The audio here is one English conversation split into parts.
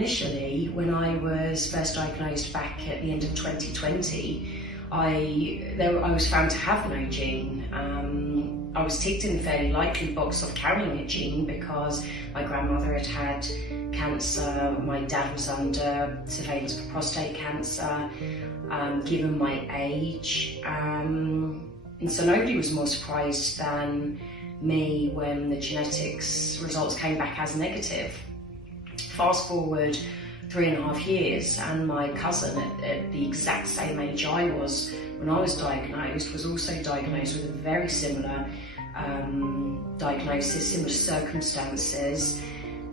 initially, when I was first diagnosed back at the end of 2020, I was found to have no gene. I was ticked in the fairly likely box of carrying a gene because my grandmother had had cancer, my dad was under surveillance for prostate cancer, given my age. And so nobody was more surprised than me when the genetics results came back as negative. Fast forward 3.5 years, and my cousin at the exact same age I was when I was diagnosed was also diagnosed with a very similar diagnosis, similar circumstances,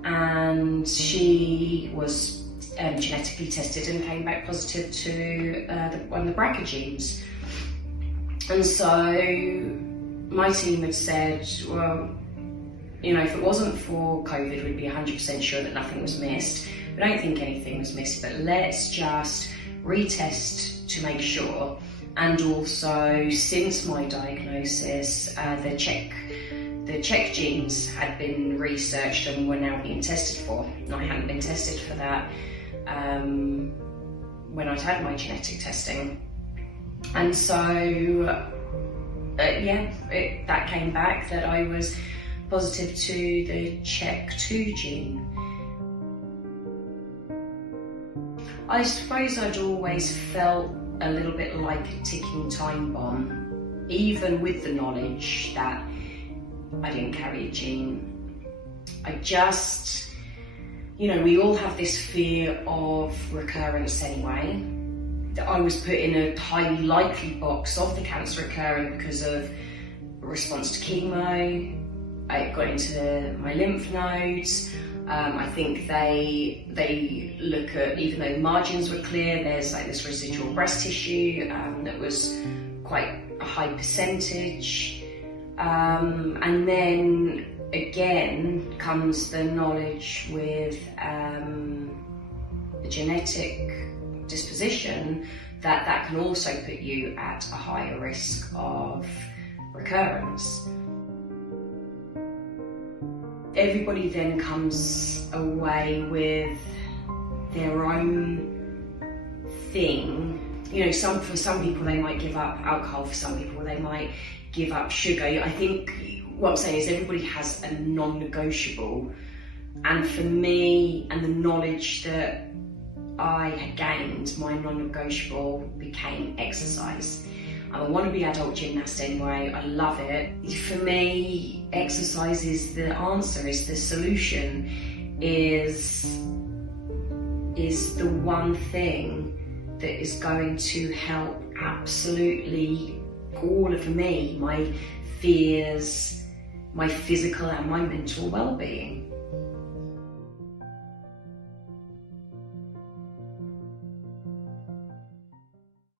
and she was genetically tested and came back positive to one of the BRCA genes. And so my team had said, well, you know, if it wasn't for COVID, we'd be 100% sure that nothing was missed. We don't think anything was missed, but let's just retest to make sure. And also, since my diagnosis, the CHEK genes had been researched and were now being tested for. And I hadn't been tested for that when I'd had my genetic testing. And so, that came back that I was positive to the CHEK2 gene. I suppose I'd always felt a little bit like a ticking time bomb, even with the knowledge that I didn't carry a gene. I just, you know, we all have this fear of recurrence anyway. I was put in a highly likely box of the cancer recurring because of response to chemo. I got into my lymph nodes. I think they look at, even though the margins were clear, there's like this residual breast tissue that was quite a high percentage. And then again comes the knowledge with the genetic disposition that can also put you at a higher risk of recurrence. Everybody then comes away with their own thing. You know, for some people they might give up alcohol, for some people they might give up sugar. I think what I'm saying is everybody has a non-negotiable, and for me and the knowledge that I had gained, my non-negotiable became exercise. I'm a wannabe adult gymnast anyway, I love it. For me, exercise is the answer, is the solution, is the one thing that is going to help absolutely all of me, my fears, my physical and my mental well-being.